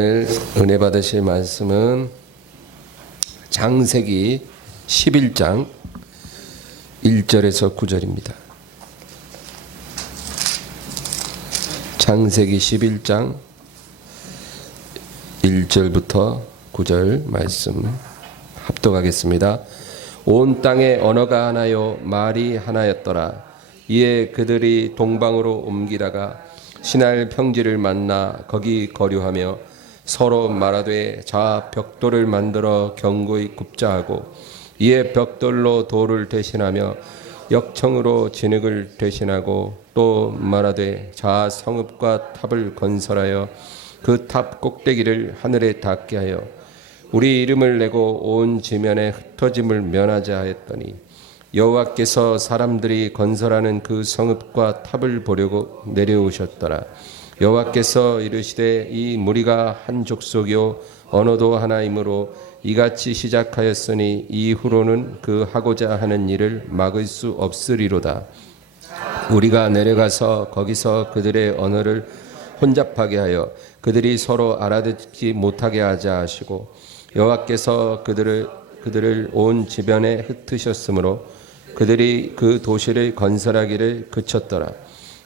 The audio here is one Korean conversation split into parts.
은혜 받으실 말씀은 창세기 11장 1절에서 9절입니다. 창세기 11장 1절부터 9절 말씀 합독하겠습니다. 온 땅에 언어가 하나요 말이 하나였더라. 이에 그들이 동방으로 옮기다가 신할 평지를 만나 거기 거류하며 서로 말하되 자 벽돌을 만들어 견고히 굽자 하고 이에 벽돌로 돌을 대신하며 역청으로 진흙을 대신하고 또 말하되 자 성읍과 탑을 건설하여 그 탑 꼭대기를 하늘에 닿게 하여 우리 이름을 내고 온 지면에 흩어짐을 면하자 하였더니 여호와께서 사람들이 건설하는 그 성읍과 탑을 보려고 내려오셨더라. 여호와께서 이르시되 이 무리가 한 족속이요 언어도 하나이므로 이같이 시작하였으니 이후로는 그 하고자 하는 일을 막을 수 없으리로다. 우리가 내려가서 거기서 그들의 언어를 혼잡하게 하여 그들이 서로 알아듣지 못하게 하자 하시고 여호와께서 그들을 온 지변에 흩으셨으므로 그들이 그 도시를 건설하기를 그쳤더라.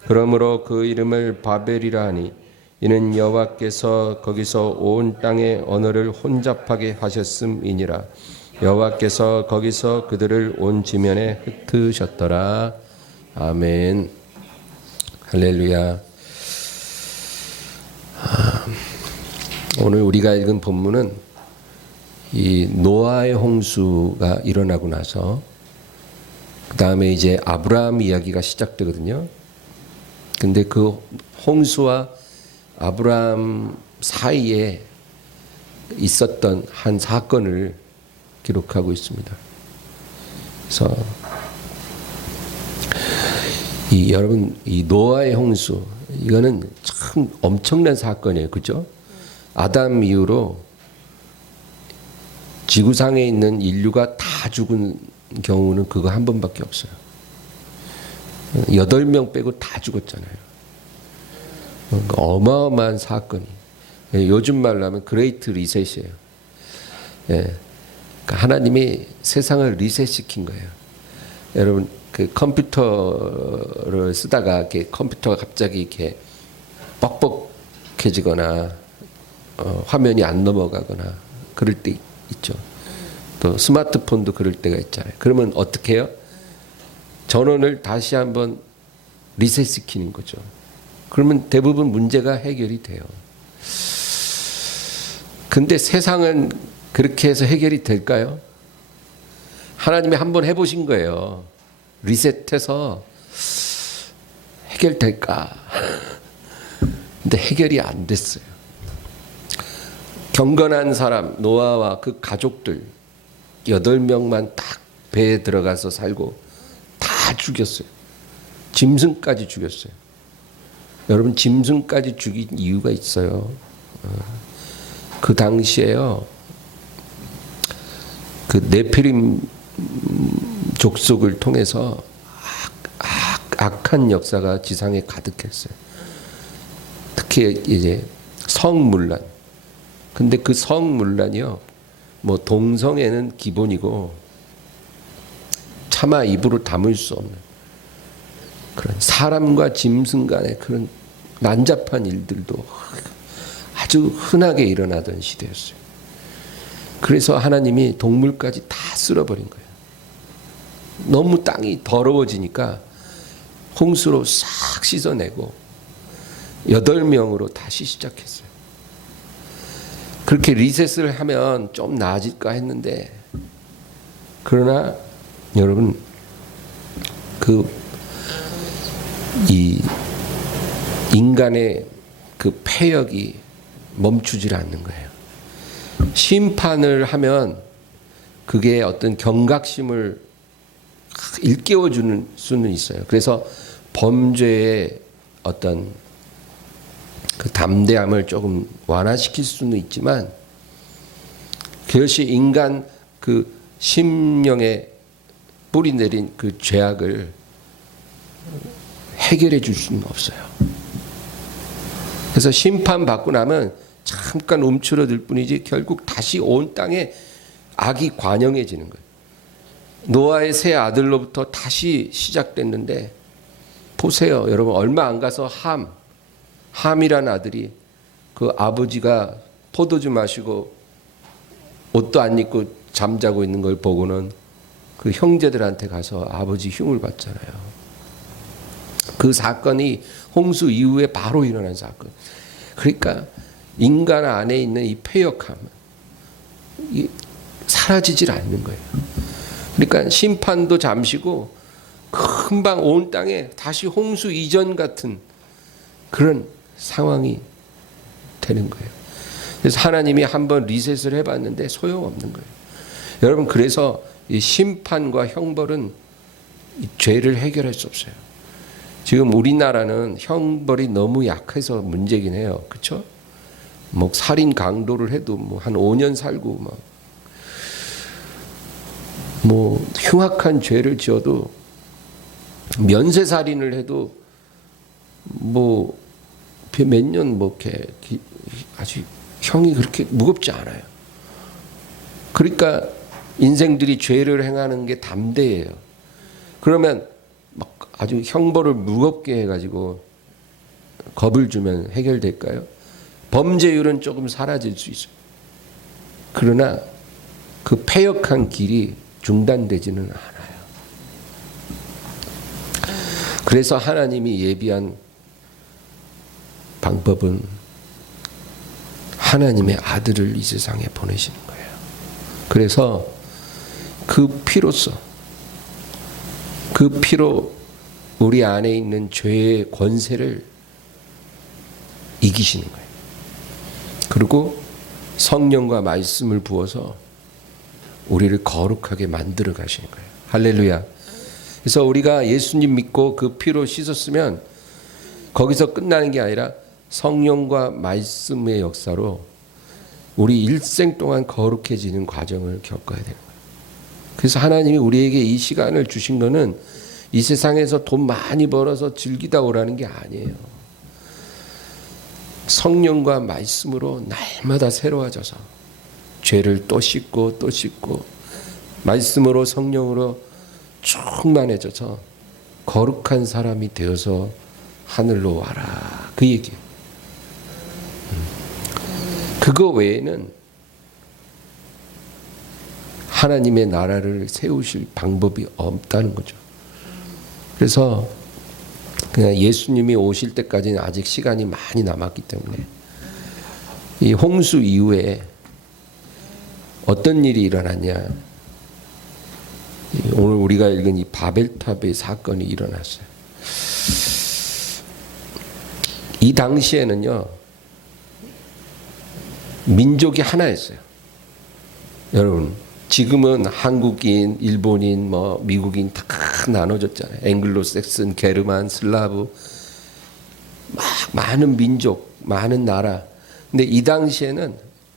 그러므로 그 이름을 바벨이라 하니 이는 여호와께서 거기서 온 땅의 언어를 혼잡하게 하셨음이니라. 여호와께서 거기서 그들을 온 지면에 흩으셨더라. 아멘. 할렐루야. 오늘 우리가 읽은 본문은 이 노아의 홍수가 일어나고 나서 그 다음에 이제 아브라함 이야기가 시작되거든요. 근데 그 홍수와 아브라함 사이에 있었던 한 사건을 기록하고 있습니다. 그래서 여러분 이 노아의 홍수 이거는 참 엄청난 사건이에요, 그죠? 아담 이후로 지구상에 있는 인류가 다 죽은 경우는 그거 한 번밖에 없어요. 8명 빼고 다 죽었잖아요. 어마어마한 사건이. 요즘 말로 하면 그레이트 리셋이에요. 예. 그러니까 하나님이 세상을 리셋시킨 거예요. 여러분 그 컴퓨터를 쓰다가 이렇게 컴퓨터가 갑자기 이렇게 뻑뻑해지거나 화면이 안 넘어가거나 그럴 때 있죠. 또 스마트폰도 그럴 때가 있잖아요. 그러면 어떻게 해요? 전원을 다시 한번 리셋시키는 거죠. 그러면 대부분 문제가 해결이 돼요. 근데 세상은 그렇게 해서 해결이 될까요? 하나님이 한번 해보신 거예요. 리셋해서 해결될까? 근데 해결이 안 됐어요. 경건한 사람 노아와 그 가족들 8명만 딱 배에 들어가서 살고 다 죽였어요. 짐승까지 죽였어요. 여러분 짐승까지 죽인 이유가 있어요. 그 당시에요. 그 네피림 족속을 통해서 악한 역사가 지상에 가득했어요. 특히 이제 성문란. 근데 그 성문란이요. 뭐 동성애는 기본이고 차마 입으로 담을 수 없는 그런 사람과 짐승 간의 그런 난잡한 일들도 아주 흔하게 일어나던 시대였어요. 그래서 하나님이 동물까지 다 쓸어버린 거예요. 너무 땅이 더러워지니까 홍수로 싹 씻어내고 8명으로 다시 시작했어요. 그렇게 리셋을 하면 좀 나아질까 했는데 그러나 여러분 이 인간의 그 패역이 멈추질 않는 거예요. 심판을 하면 그게 어떤 경각심을 일깨워주는 수는 있어요. 그래서 범죄의 어떤 그 담대함을 조금 완화시킬 수는 있지만 그것이 인간 그 심령에 뿌리 내린 그 죄악을 해결해 줄 수는 없어요. 그래서 심판받고 나면 잠깐 움츠러들 뿐이지 결국 다시 온 땅에 악이 관영해지는 거예요. 노아의 세 아들로부터 다시 시작됐는데 보세요. 여러분 얼마 안 가서 함이라는 아들이 그 아버지가 포도주 마시고 옷도 안 입고 잠자고 있는 걸 보고는 그 형제들한테 가서 아버지 흉을 받잖아요. 그 사건이 홍수 이후에 바로 일어난 사건. 그러니까 인간 안에 있는 이 패역함은 사라지질 않는 거예요. 그러니까 심판도 잠시고 금방 온 땅에 다시 홍수 이전 같은 그런 상황이 되는 거예요. 그래서 하나님이 한번 리셋을 해봤는데 소용없는 거예요. 여러분 그래서 이 심판과 형벌은 이 죄를 해결할 수 없어요. 지금 우리나라는 형벌이 너무 약해서 문제긴 해요. 그렇죠? 뭐 살인 강도를 해도 뭐 한 5년 살고 뭐 흉악한 죄를 지어도 면세살인을 해도 뭐 몇 년 뭐 이렇게 아주 형이 그렇게 무겁지 않아요. 그러니까 인생들이 죄를 행하는 게 담대해요. 그러면 막 아주 형벌을 무겁게 해가지고 겁을 주면 해결될까요? 범죄율은 조금 사라질 수 있어요. 그러나 그 패역한 길이 중단되지는 않아요. 그래서 하나님이 예비한 방법은 하나님의 아들을 이 세상에 보내시는 거예요. 그래서 그 피로 우리 안에 있는 죄의 권세를 이기시는 거예요. 그리고 성령과 말씀을 부어서 우리를 거룩하게 만들어 가시는 거예요. 할렐루야. 그래서 우리가 예수님 믿고 그 피로 씻었으면 거기서 끝나는 게 아니라 성령과 말씀의 역사로 우리 일생 동안 거룩해지는 과정을 겪어야 되는 거예요. 그래서 하나님이 우리에게 이 시간을 주신 거는 이 세상에서 돈 많이 벌어서 즐기다 오라는 게 아니에요. 성령과 말씀으로 날마다 새로워져서 죄를 또 씻고 또 씻고 말씀으로 성령으로 충만해져서 거룩한 사람이 되어서 하늘로 와라. 그 얘기예요. 그거 외에는 하나님의 나라를 세우실 방법이 없다는 거죠. 그래서 그냥 예수님이 오실 때까지는 아직 시간이 많이 남았기 때문에 이 홍수 이후에 어떤 일이 일어났냐. 오늘 우리가 읽은 이 바벨탑의 사건이 일어났어요. 이 당시에는요, 민족이 하나였어요. 여러분, 지금은 한국인, 일본인, 뭐 미국인 다 나눠졌잖아요. 앵글로색슨, 게르만, 슬라브, 막 많은 민족, 많은 나라. 근데 이 당시에는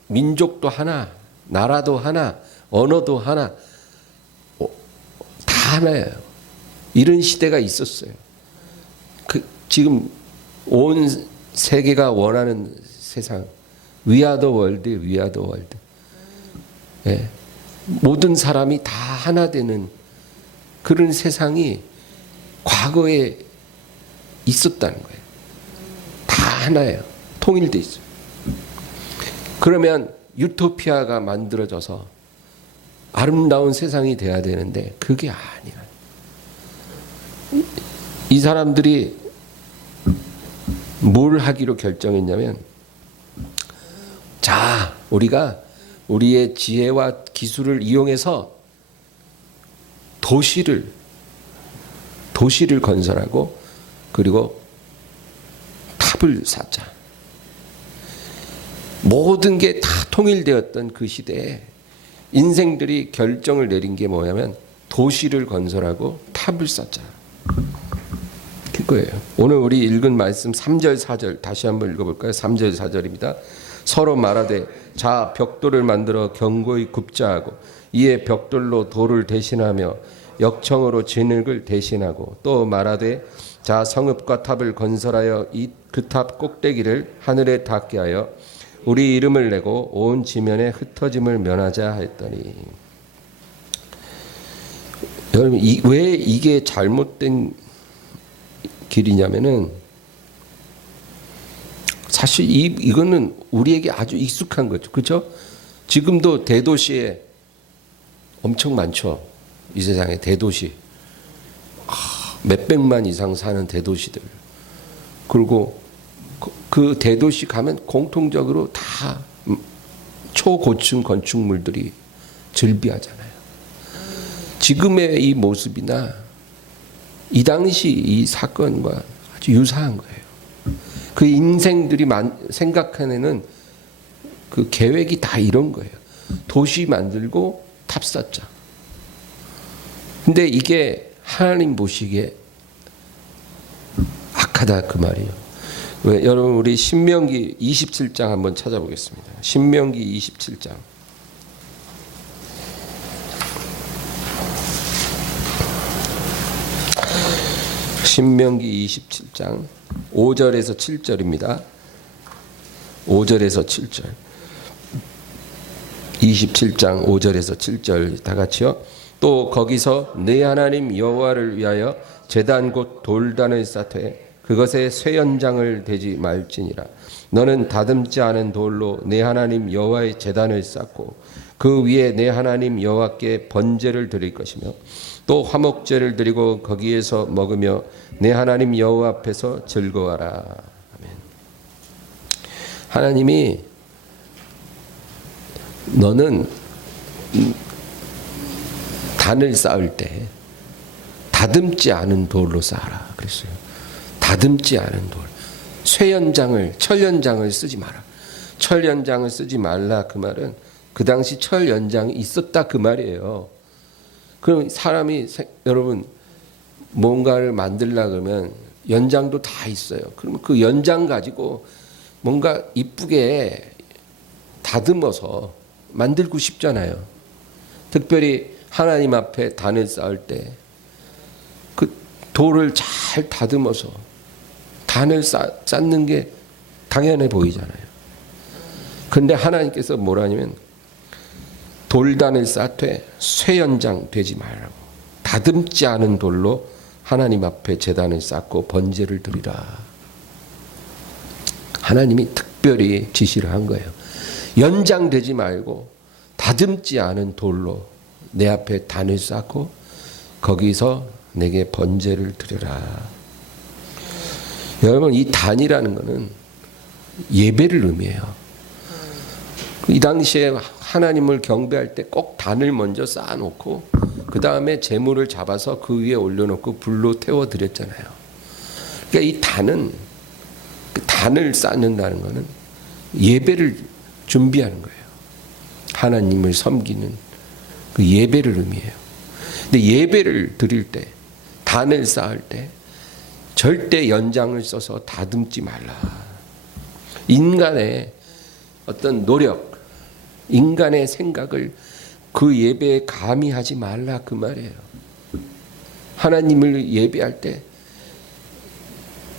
민족도 하나, 나라도 하나, 언어도 하나, 다 하나예요. 이런 시대가 있었어요. 지금 온 세계가 원하는 세상, We are the world, we are the world. 예. 모든 사람이 다 하나 되는 그런 세상이 과거에 있었다는 거예요. 다 하나예요. 통일돼 있어요. 그러면 유토피아가 만들어져서 아름다운 세상이 돼야 되는데 그게 아니야. 이 사람들이 뭘 하기로 결정했냐면, 자, 우리가 우리의 지혜와 기술을 이용해서 도시를 건설하고 그리고 탑을 쌓자. 모든 게 다 통일되었던 그 시대에 인생들이 결정을 내린 게 뭐냐면 도시를 건설하고 탑을 쌓자. 그거예요. 오늘 우리 읽은 말씀 3절 4절 다시 한번 읽어볼까요? 3절 4절입니다. 서로 말하되 자 벽돌을 만들어 견고히 굽자 하고 이에 벽돌로 돌을 대신하며 역청으로 진흙을 대신하고 또 말하되 자 성읍과 탑을 건설하여 이 그 탑 꼭대기를 하늘에 닿게 하여 우리 이름을 내고 온 지면에 흩어짐을 면하자 했더니. 여러분, 왜 이게 잘못된 길이냐면은 사실 이거는 우리에게 아주 익숙한 거죠. 그렇죠? 지금도 대도시에 엄청 많죠. 이 세상에 대도시. 몇백만 이상 사는 대도시들. 그리고 그 대도시 가면 공통적으로 다 초고층 건축물들이 즐비하잖아요. 지금의 이 모습이나 이 당시 이 사건과 아주 유사한 거예요. 그 인생들이 생각해내는 그 계획이 다 이런 거예요. 도시 만들고 탑 쌓자. 근데 이게 하나님 보시기에 악하다 그 말이에요. 왜? 여러분 우리 신명기 27장 한번 찾아보겠습니다. 신명기 27장. 신명기 27장 5절에서 7절입니다. 5절에서 7절. 27장 5절에서 7절 다 같이요. 또 거기서 네 하나님 여호와를 위하여 제단 곧 돌단을 쌓되 그것에 쇠연장을 대지 말지니라. 너는 다듬지 않은 돌로 내 하나님 여호와의 제단을 쌓고 그 위에 내 하나님 여호와께 번제를 드릴 것이며 또 화목제를 드리고 거기에서 먹으며 내 하나님 여호와 앞에서 즐거워하라. 아멘. 하나님이 너는 단을 쌓을 때 다듬지 않은 돌로 쌓아라 그랬어요. 다듬지 않은 돌. 쇠연장을, 철연장을 쓰지 마라. 철연장을 쓰지 말라 그 말은 그 당시 철연장이 있었다 그 말이에요. 그럼 사람이 여러분 뭔가를 만들려고 그러면 연장도 다 있어요. 그러면 그 연장 가지고 뭔가 이쁘게 다듬어서 만들고 싶잖아요. 특별히 하나님 앞에 단을 쌓을 때 그 돌을 잘 다듬어서 단을 쌓는 게 당연해 보이잖아요. 그런데 하나님께서 뭐라냐면 돌단을 쌓되 쇠연장 되지 말라고. 다듬지 않은 돌로 하나님 앞에 제단을 쌓고 번제를 드리라. 하나님이 특별히 지시를 한 거예요. 연장되지 말고 다듬지 않은 돌로 내 앞에 단을 쌓고 거기서 내게 번제를 드려라. 여러분 이 단이라는 것은 예배를 의미해요. 이 당시에 하나님을 경배할 때 꼭 단을 먼저 쌓아놓고 그 다음에 제물을 잡아서 그 위에 올려놓고 불로 태워드렸잖아요. 그러니까 이 단은 그 단을 쌓는다는 것은 예배를 준비하는 거예요. 하나님을 섬기는 그 예배를 의미해요. 근데 예배를 드릴 때 단을 쌓을 때 절대 연장을 써서 다듬지 말라. 인간의 어떤 노력, 인간의 생각을 그 예배에 가미하지 말라 그 말이에요. 하나님을 예배할 때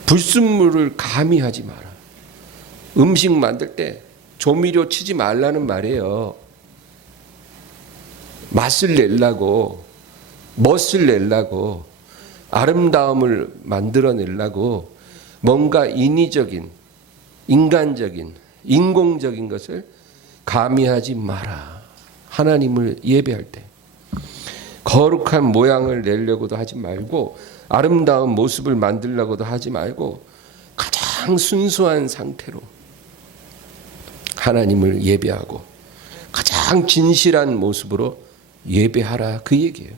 불순물을 가미하지 마라. 음식 만들 때 조미료 치지 말라는 말이에요. 맛을 내려고, 멋을 내려고, 아름다움을 만들어내려고 뭔가 인위적인, 인간적인, 인공적인 것을 가미하지 마라. 하나님을 예배할 때 거룩한 모양을 내려고도 하지 말고 아름다운 모습을 만들려고도 하지 말고 가장 순수한 상태로 하나님을 예배하고 가장 진실한 모습으로 예배하라 그 얘기예요.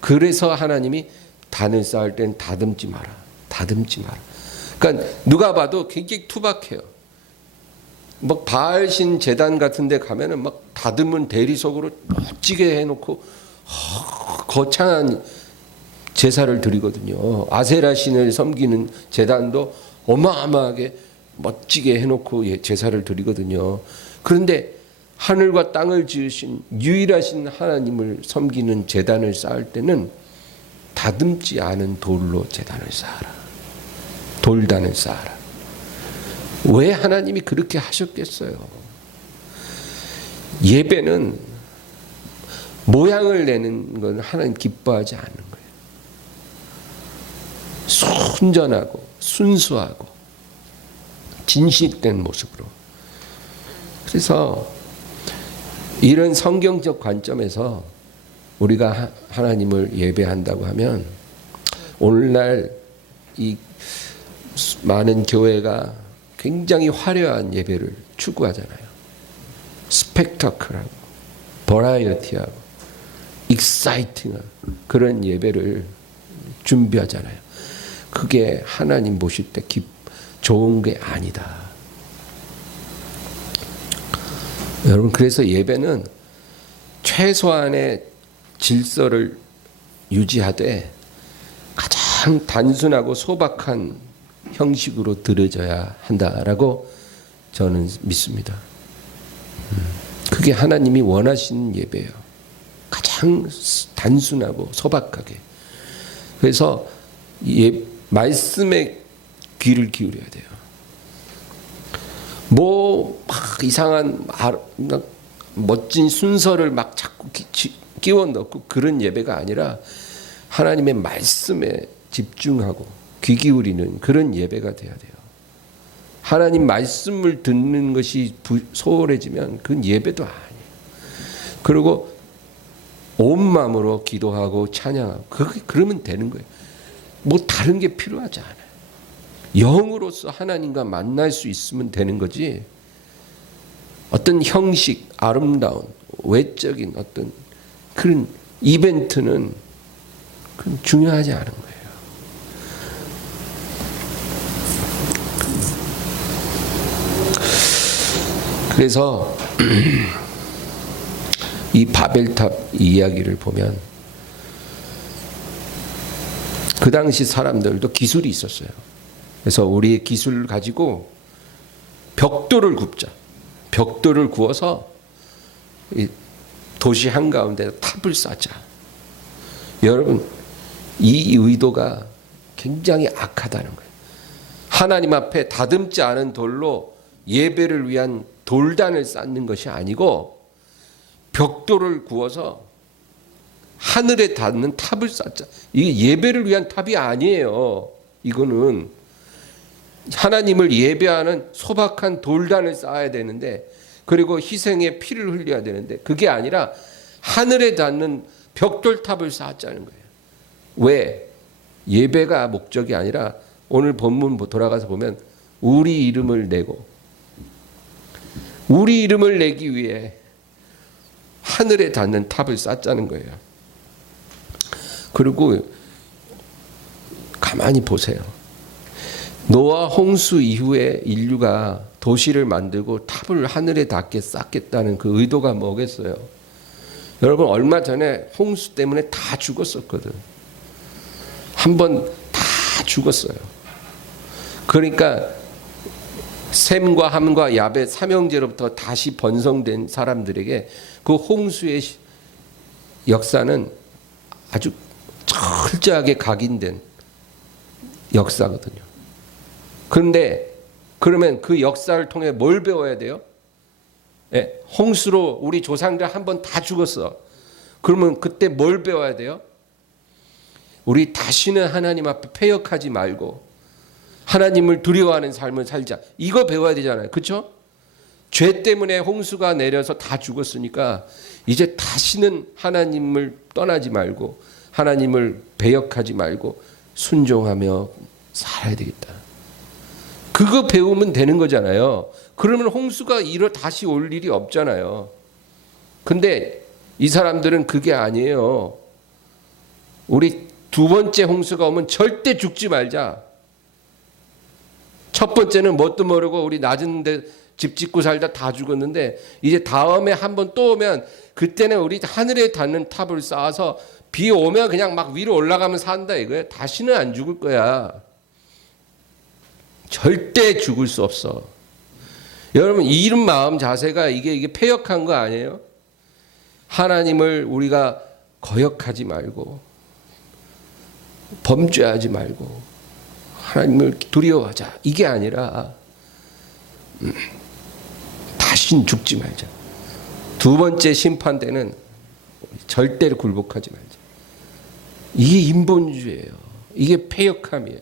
그래서 하나님이 단을 쌓을 땐 다듬지 마라. 다듬지 마라. 그러니까 누가 봐도 굉장히 투박해요. 막 바알신 제단 같은 데 가면은 막 다듬은 대리석으로 멋지게 해놓고 거창한 제사를 드리거든요. 아세라 신을 섬기는 제단도 어마어마하게 멋지게 해놓고 제사를 드리거든요. 그런데 하늘과 땅을 지으신 유일하신 하나님을 섬기는 제단을 쌓을 때는 다듬지 않은 돌로 제단을 쌓아라. 돌단을 쌓아라. 왜 하나님이 그렇게 하셨겠어요? 예배는 모양을 내는 건 하나님 기뻐하지 않는 거예요. 순전하고 순수하고 진실된 모습으로. 그래서 이런 성경적 관점에서 우리가 하나님을 예배한다고 하면 오늘날 이 많은 교회가 굉장히 화려한 예배를 추구하잖아요. 스펙타클하고 버라이어티하고 익사이팅한 그런 예배를 준비하잖아요. 그게 하나님 보실 때 좋은 게 아니다. 여러분, 그래서 예배는 최소한의 질서를 유지하되 가장 단순하고 소박한 형식으로 드려져야 한다라고 저는 믿습니다. 그게 하나님이 원하시는 예배예요. 가장 단순하고 소박하게. 그래서 말씀에 귀를 기울여야 돼요. 막 이상한 멋진 순서를 막 자꾸 끼워 넣고 그런 예배가 아니라 하나님의 말씀에 집중하고 귀 기울이는 그런 예배가 돼야 돼요. 하나님 말씀을 듣는 것이 소홀해지면 그건 예배도 아니에요. 그리고 온 마음으로 기도하고 찬양하고 그러면 되는 거예요. 뭐 다른 게 필요하지 않아요. 영으로서 하나님과 만날 수 있으면 되는 거지, 어떤 형식, 아름다운 외적인 어떤 그런 이벤트는 그건 중요하지 않은 거예요. 그래서 이 바벨탑 이야기를 보면 그 당시 사람들도 기술이 있었어요. 그래서 우리의 기술을 가지고 벽돌을 굽자. 벽돌을 구워서 이 도시 한가운데 탑을 쌓자. 여러분, 이 의도가 굉장히 악하다는 거예요. 하나님 앞에 다듬지 않은 돌로 예배를 위한 돌단을 쌓는 것이 아니고 벽돌을 구워서 하늘에 닿는 탑을 쌓자. 이게 예배를 위한 탑이 아니에요. 이거는 하나님을 예배하는 소박한 돌단을 쌓아야 되는데, 그리고 희생의 피를 흘려야 되는데, 그게 아니라 하늘에 닿는 벽돌탑을 쌓았자는 거예요. 왜? 예배가 목적이 아니라 오늘 본문 돌아가서 보면 우리 이름을 내고, 우리 이름을 내기 위해 하늘에 닿는 탑을 쌓자는 거예요. 그리고 가만히 보세요. 노아 홍수 이후에 인류가 도시를 만들고 탑을 하늘에 닿게 쌓겠다는 그 의도가 뭐겠어요? 여러분, 얼마 전에 홍수 때문에 다 죽었었거든. 한 번 다 죽었어요. 그러니까 셈과 함과 야벳 삼형제로부터 다시 번성된 사람들에게 그 홍수의 역사는 아주 철저하게 각인된 역사거든요. 그런데 그러면 그 역사를 통해 뭘 배워야 돼요? 홍수로 우리 조상들 한 번 다 죽었어. 그러면 그때 뭘 배워야 돼요? 우리 다시는 하나님 앞에 패역하지 말고 하나님을 두려워하는 삶을 살자. 이거 배워야 되잖아요. 그렇죠? 죄 때문에 홍수가 내려서 다 죽었으니까 이제 다시는 하나님을 떠나지 말고 하나님을 배역하지 말고 순종하며 살아야 되겠다. 그거 배우면 되는 거잖아요. 그러면 홍수가 다시 올 일이 없잖아요. 근데 이 사람들은 그게 아니에요. 우리 두 번째 홍수가 오면 절대 죽지 말자. 첫 번째는 뭣도 모르고 우리 낮은 데 집 짓고 살다 다 죽었는데, 이제 다음에 한 번 또 오면 그때는 우리 하늘에 닿는 탑을 쌓아서 비 오면 그냥 막 위로 올라가면 산다 이거예요. 다시는 안 죽을 거야. 절대 죽을 수 없어. 여러분, 이런 마음 자세가 이게 패역한 거 아니에요? 하나님을 우리가 거역하지 말고 범죄하지 말고 하나님을 두려워하자. 이게 아니라 다신 죽지 말자. 두 번째 심판대는 절대로 굴복하지 말자. 이게 인본주의예요. 이게 패역함이에요.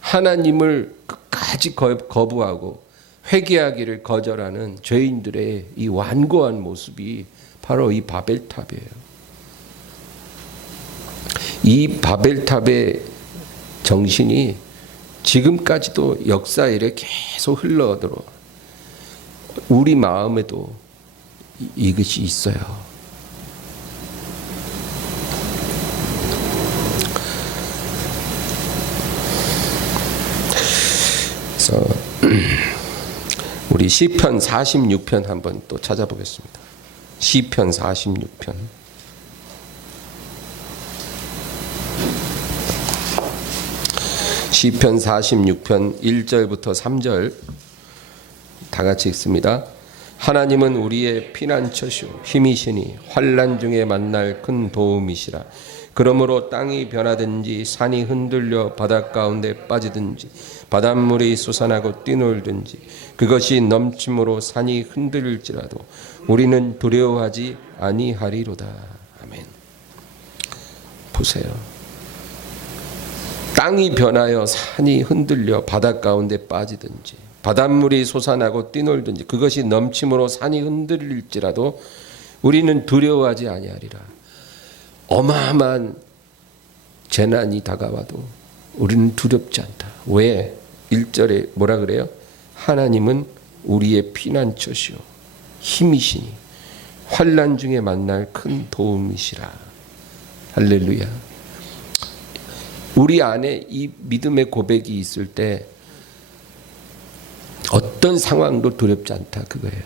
하나님을 끝까지 거부하고 회개하기를 거절하는 죄인들의 이 완고한 모습이 바로 이 바벨탑이에요. 이 바벨탑의 정신이 지금까지도 역사일에 계속 흘러들어 우리 마음에도 이것이 있어요. 그래서 우리 시편 46편 한번 또 찾아보겠습니다. 시편 46편. 시편 46편 1절부터 3절 다 같이 읽습니다. 하나님은 우리의 피난처시오 힘이시니 환난 중에 만날 큰 도움이시라. 그러므로 땅이 변하든지 산이 흔들려 바닷가운데 빠지든지 바닷물이 솟아나고 뛰놀든지 그것이 넘침으로 산이 흔들릴지라도 우리는 두려워하지 아니하리로다. 아멘. 보세요. 땅이 변하여 산이 흔들려 바닷가운데 빠지든지 바닷물이 솟아나고 뛰놀든지 그것이 넘침으로 산이 흔들릴지라도 우리는 두려워하지 아니하리라. 어마어마한 재난이 다가와도 우리는 두렵지 않다. 왜? 1절에 뭐라 그래요? 하나님은 우리의 피난처시오 힘이시니 환난 중에 만날 큰 도움이시라. 할렐루야. 우리 안에 이 믿음의 고백이 있을 때 어떤 상황도 두렵지 않다 그거예요.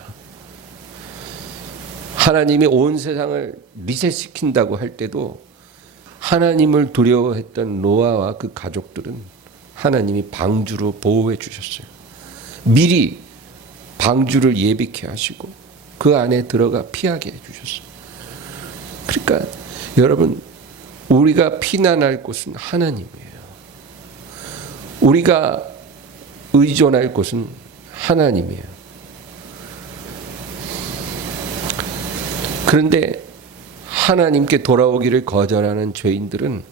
하나님이 온 세상을 리셋시킨다고 할 때도 하나님을 두려워했던 노아와 그 가족들은 하나님이 방주로 보호해 주셨어요. 미리 방주를 예비케 하시고 그 안에 들어가 피하게 해 주셨어요. 그러니까 여러분 우리가 피난할 곳은 하나님이에요. 우리가 의존할 곳은 하나님이에요. 그런데 하나님께 돌아오기를 거절하는 죄인들은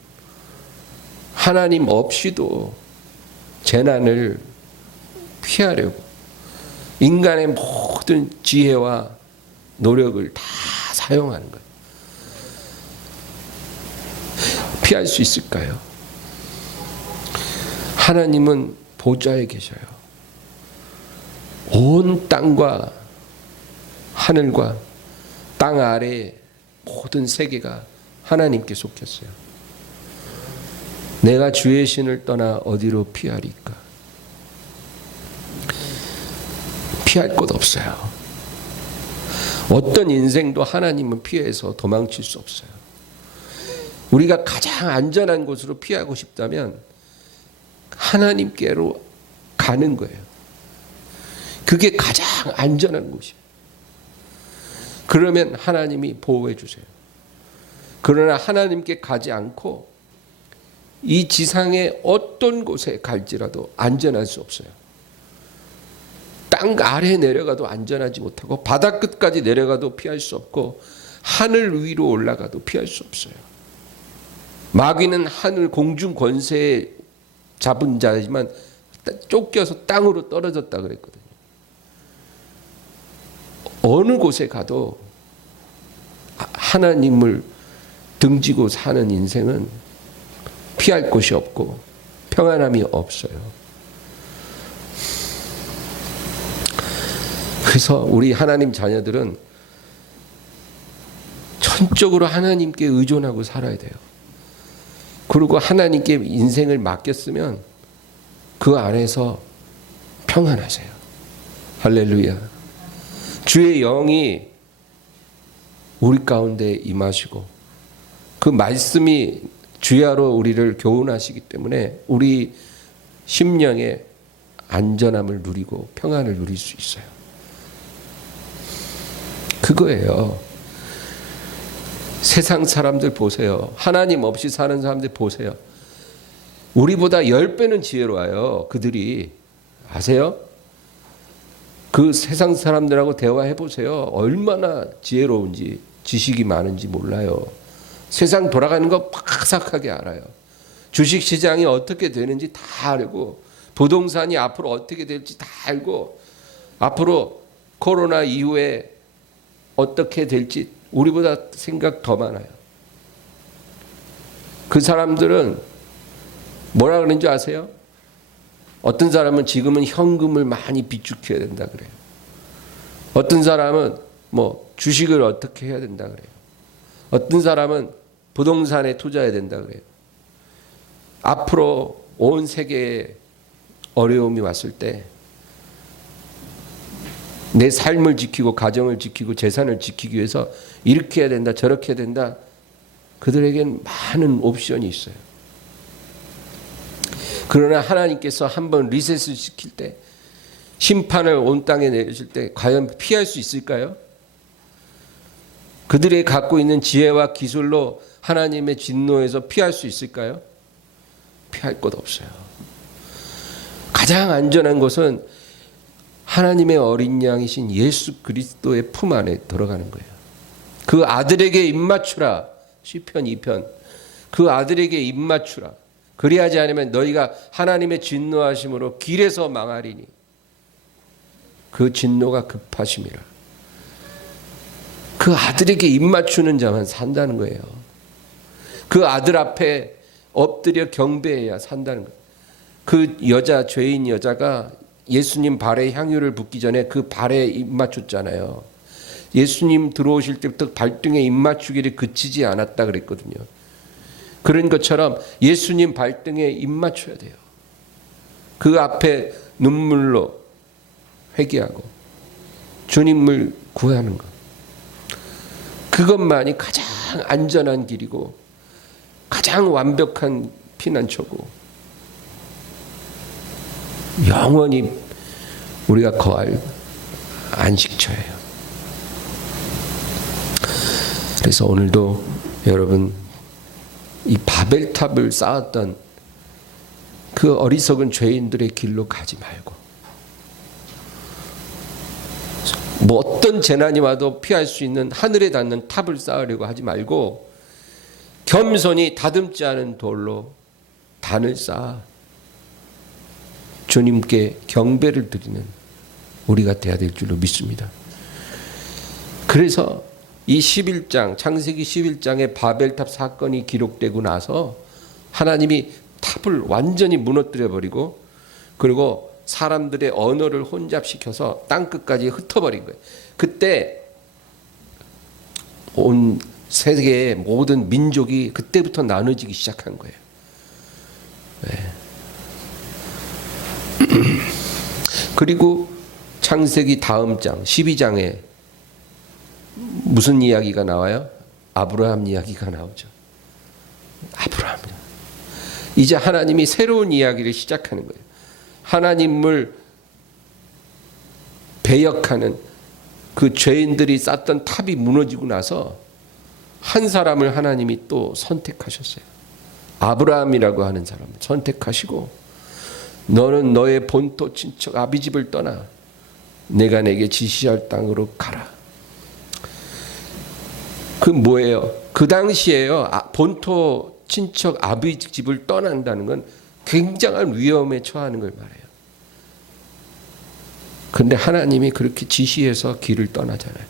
하나님 없이도 재난을 피하려고 인간의 모든 지혜와 노력을 다 사용하는 거예요. 피할 수 있을까요? 하나님은 보좌에 계셔요. 온 땅과 하늘과 땅 아래의 모든 세계가 하나님께 속했어요. 내가 주의 신을 떠나 어디로 피하리까? 피할 곳 없어요. 어떤 인생도 하나님은 피해서 도망칠 수 없어요. 우리가 가장 안전한 곳으로 피하고 싶다면 하나님께로 가는 거예요. 그게 가장 안전한 곳이에요. 그러면 하나님이 보호해 주세요. 그러나 하나님께 가지 않고 이 지상의 어떤 곳에 갈지라도 안전할 수 없어요. 땅 아래에 내려가도 안전하지 못하고 바다 끝까지 내려가도 피할 수 없고 하늘 위로 올라가도 피할 수 없어요. 마귀는 하늘 공중 권세에 잡은 자지만 쫓겨서 땅으로 떨어졌다 그랬거든요. 어느 곳에 가도 하나님을 등지고 사는 인생은 피할 곳이 없고 평안함이 없어요. 그래서 우리 하나님 자녀들은 전적으로 하나님께 의존하고 살아야 돼요. 그리고 하나님께 인생을 맡겼으면 그 안에서 평안하세요. 할렐루야. 주의 영이 우리 가운데 임하시고 그 말씀이 주야로 우리를 교훈하시기 때문에 우리 심령의 안전함을 누리고 평안을 누릴 수 있어요. 그거예요. 세상 사람들 보세요. 하나님 없이 사는 사람들 보세요. 우리보다 10배는 지혜로워요. 그들이. 아세요? 그 세상 사람들하고 대화해 보세요. 얼마나 지혜로운지, 지식이 많은지 몰라요. 세상 돌아가는 거 파삭하게 알아요. 주식시장이 어떻게 되는지 다 알고, 부동산이 앞으로 어떻게 될지 다 알고, 앞으로 코로나 이후에 어떻게 될지 우리보다 생각 더 많아요. 그 사람들은 뭐라 그러는 줄 아세요? 어떤 사람은 지금은 현금을 많이 비축해야 된다 그래요. 어떤 사람은 뭐 주식을 어떻게 해야 된다 그래요. 어떤 사람은 부동산에 투자해야 된다 그래요. 앞으로 온 세계에 어려움이 왔을 때 내 삶을 지키고 가정을 지키고 재산을 지키기 위해서 이렇게 해야 된다 저렇게 해야 된다. 그들에겐 많은 옵션이 있어요. 그러나 하나님께서 한번 리셋을 시킬 때, 심판을 온 땅에 내리실 때 과연 피할 수 있을까요? 그들이 갖고 있는 지혜와 기술로 하나님의 진노에서 피할 수 있을까요? 피할 것 없어요. 가장 안전한 것은 하나님의 어린 양이신 예수 그리스도의 품 안에 들어가는 거예요. 그 아들에게 입맞추라. 시편 2편. 그 아들에게 입맞추라. 그리하지 않으면 너희가 하나님의 진노하심으로 길에서 망하리니. 그 진노가 급하심이라. 그 아들에게 입맞추는 자만 산다는 거예요. 그 아들 앞에 엎드려 경배해야 산다는 거예요. 그 여자, 죄인 여자가 예수님 발에 향유를 붓기 전에 그 발에 입맞췄잖아요. 예수님 들어오실 때부터 발등에 입맞추기를 그치지 않았다 그랬거든요. 그런 것처럼 예수님 발등에 입맞춰야 돼요. 그 앞에 눈물로 회개하고 주님을 구하는 것. 그것만이 가장 안전한 길이고 가장 완벽한 피난처고 영원히 우리가 거할 안식처예요. 그래서 오늘도 여러분 이 바벨탑을 쌓았던 그 어리석은 죄인들의 길로 가지 말고, 뭐 어떤 재난이 와도 피할 수 있는 하늘에 닿는 탑을 쌓으려고 하지 말고 겸손히 다듬지 않은 돌로 단을 쌓아 주님께 경배를 드리는 우리가 돼야 될 줄로 믿습니다. 그래서 이 11장, 창세기 11장의 바벨탑 사건이 기록되고 나서 하나님이 탑을 완전히 무너뜨려 버리고, 그리고 사람들의 언어를 혼잡시켜서 땅끝까지 흩어버린 거예요. 그때 온 세계의 모든 민족이 그때부터 나눠지기 시작한 거예요. 네. 그리고 창세기 다음 장 12장에 무슨 이야기가 나와요? 아브라함 이야기가 나오죠. 아브라함. 이제 하나님이 새로운 이야기를 시작하는 거예요. 하나님을 배역하는 그 죄인들이 쌓던 탑이 무너지고 나서 한 사람을 하나님이 또 선택하셨어요. 아브라함이라고 하는 사람을 선택하시고, 너는 너의 본토 친척 아비집을 떠나 내가 내게 지시할 땅으로 가라. 그 뭐예요? 그 당시에요. 본토 친척 아비집을 떠난다는 건 굉장한 위험에 처하는 걸 말해요. 그런데 하나님이 그렇게 지시해서 길을 떠나잖아요.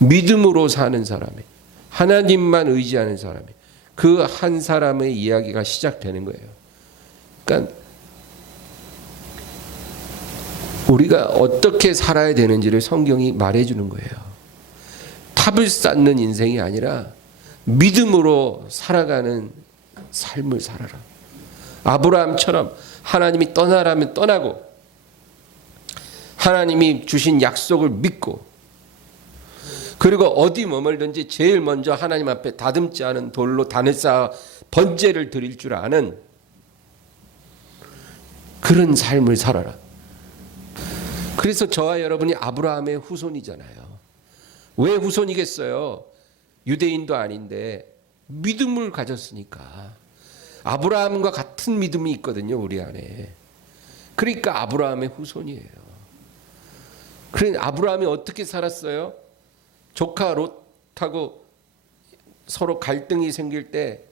믿음으로 사는 사람이, 하나님만 의지하는 사람이, 그 한 사람의 이야기가 시작되는 거예요. 그러니까 우리가 어떻게 살아야 되는지를 성경이 말해주는 거예요. 탑을 쌓는 인생이 아니라 믿음으로 살아가는 삶을 살아라. 아브라함처럼 하나님이 떠나라면 떠나고, 하나님이 주신 약속을 믿고, 그리고 어디 머물든지 제일 먼저 하나님 앞에 다듬지 않은 돌로 단을 쌓아 번제를 드릴 줄 아는 그런 삶을 살아라. 그래서 저와 여러분이 아브라함의 후손이잖아요. 왜 후손이겠어요? 유대인도 아닌데 믿음을 가졌으니까. 아브라함과 같은 믿음이 있거든요, 우리 안에. 그러니까 아브라함의 후손이에요. 그래 아브라함이 어떻게 살았어요? 조카 롯하고 서로 갈등이 생길 때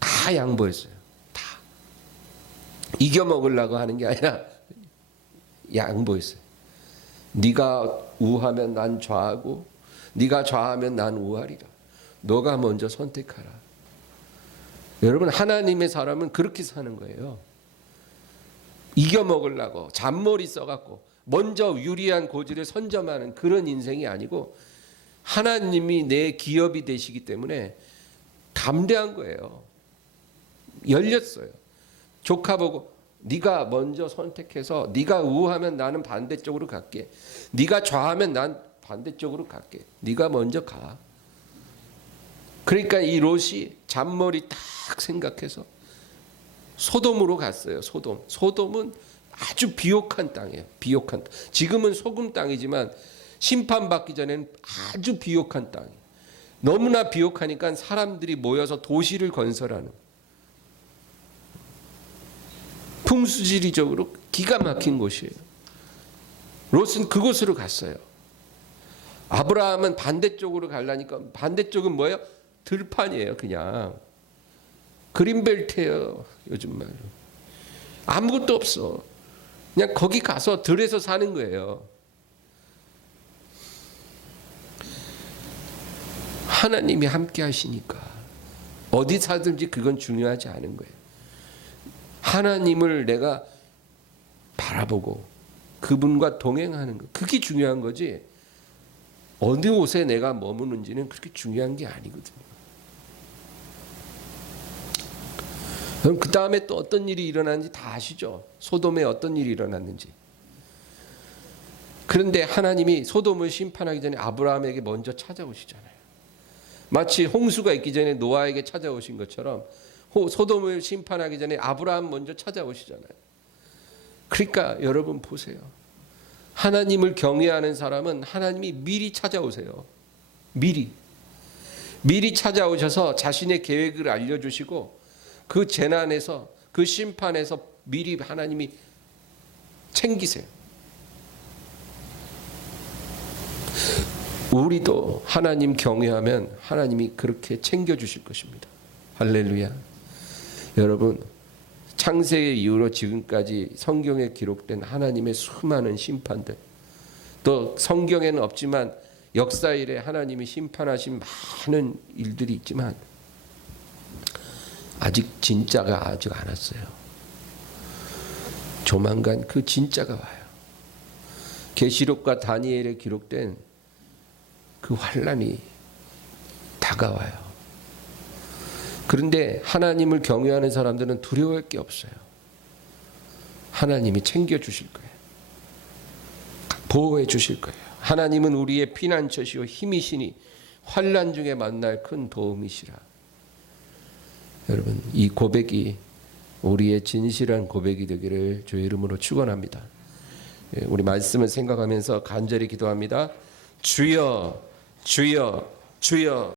다 양보했어요. 다 이겨 먹으려고 하는 게 아니라 양보했어요. 네가 우하면 난 좌하고 네가 좌하면 난 우하리라. 너가 먼저 선택하라. 여러분 하나님의 사람은 그렇게 사는 거예요. 이겨 먹으려고 잔머리 써갖고 먼저 유리한 고지를 선점하는 그런 인생이 아니고 하나님이 내 기업이 되시기 때문에 담대한 거예요. 열렸어요. 조카 보고 네가 먼저 선택해서 네가 우하면 나는 반대쪽으로 갈게. 네가 좌하면 난 반대쪽으로 갈게. 네가 먼저 가. 그러니까 이 롯이 잔머리 딱 생각해서 소돔으로 갔어요. 소돔은 아주 비옥한 땅이에요. 비옥한 땅. 지금은 소금 땅이지만 심판받기 전에는 아주 비옥한 땅이에요. 너무나 비옥하니까 사람들이 모여서 도시를 건설하는 풍수지리적으로 기가 막힌 곳이에요. 롯은 그곳으로 갔어요. 아브라함은 반대쪽으로 가려니까 반대쪽은 뭐예요? 들판이에요. 그냥 그린벨트예요. 요즘 말로 아무것도 없어. 그냥 거기 가서 들에서 사는 거예요. 하나님이 함께 하시니까 어디 사든지 그건 중요하지 않은 거예요. 하나님을 내가 바라보고 그분과 동행하는 것, 그게 중요한 거지 어느 곳에 내가 머무는지는 그렇게 중요한 게 아니거든요. 그럼 그 다음에 또 어떤 일이 일어났는지 다 아시죠? 소돔에 어떤 일이 일어났는지. 그런데 하나님이 소돔을 심판하기 전에 아브라함에게 먼저 찾아오시잖아요. 마치 홍수가 있기 전에 노아에게 찾아오신 것처럼 소돔을 심판하기 전에 아브라함 먼저 찾아오시잖아요. 그러니까 여러분 보세요. 하나님을 경외하는 사람은 하나님이 미리 찾아오세요. 미리 찾아오셔서 자신의 계획을 알려주시고 그 재난에서 그 심판에서 미리 하나님이 챙기세요. 우리도 하나님 경외하면 하나님이 그렇게 챙겨주실 것입니다. 할렐루야. 여러분 창세기 이후로 지금까지 성경에 기록된 하나님의 수많은 심판들, 또 성경에는 없지만 역사 이래 하나님이 심판하신 많은 일들이 있지만 아직 진짜가 아직 안 왔어요. 조만간 그 진짜가 와요. 계시록과 다니엘에 기록된 그 환란이 다가와요. 그런데 하나님을 경외하는 사람들은 두려워할 게 없어요. 하나님이 챙겨주실 거예요. 보호해 주실 거예요. 하나님은 우리의 피난처시오 힘이시니 환난 중에 만날 큰 도움이시라. 여러분 이 고백이 우리의 진실한 고백이 되기를 주의 이름으로 축원합니다. 우리 말씀을 생각하면서 간절히 기도합니다. 주여 주여 주여.